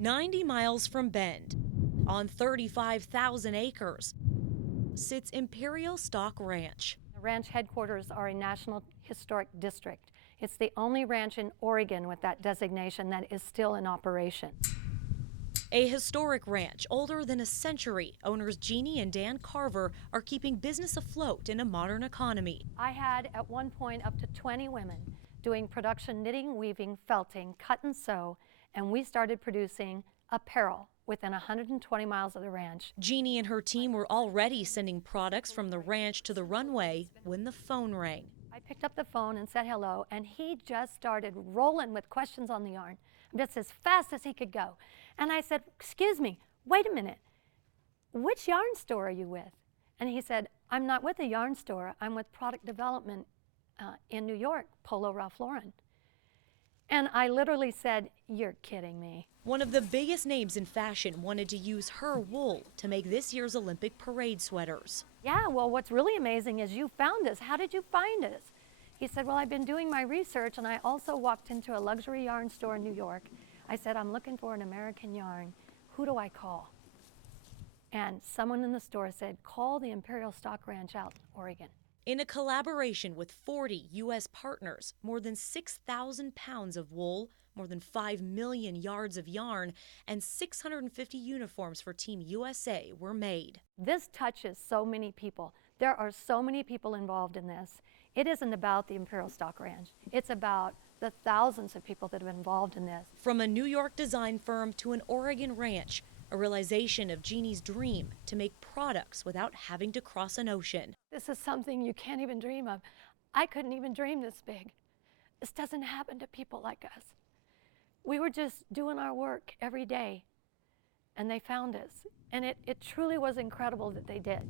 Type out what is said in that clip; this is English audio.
90 miles from Bend, on 35,000 acres, sits Imperial Stock Ranch. The ranch headquarters are a National Historic District. It's the only ranch in Oregon with that designation that is still in operation. A historic ranch older than a century, owners Jeannie and Dan Carver are keeping business afloat in a modern economy. I had at one point up to 20 women doing production, knitting, weaving, felting, cut and sew, and we started producing apparel within 120 miles of the ranch. Jeannie and her team were already sending products from the ranch to the runway when the phone rang. I picked up the phone and said hello, and he just started rolling with questions on the yarn, just as fast as he could go. And I said, excuse me, wait a minute, which yarn store are you with? And he said, I'm not with a yarn store, I'm with product development in New York, Polo Ralph Lauren. And I literally said, you're kidding me. One of the biggest names in fashion wanted to use her wool to make this year's Olympic parade sweaters. Yeah, well, what's really amazing is you found us. How did you find us? He said, well, I've been doing my research, and I also walked into a luxury yarn store in New York. I said, I'm looking for an American yarn. Who do I call? And someone in the store said, call the Imperial Stock Ranch out in Oregon. In a collaboration with 40 U.S. partners, more than 6,000 pounds of wool, more than 5 million yards of yarn, and 650 uniforms for Team USA were made. This touches so many people. There are so many people involved in this. It isn't about the Imperial Stock Ranch. It's about the thousands of people that have been involved in this. From a New York design firm to an Oregon ranch, a realization of Jeannie's dream to make products without having to cross an ocean. This is something you can't even dream of. I couldn't even dream this big. This doesn't happen to people like us. We were just doing our work every day, and they found us. And it truly was incredible that they did.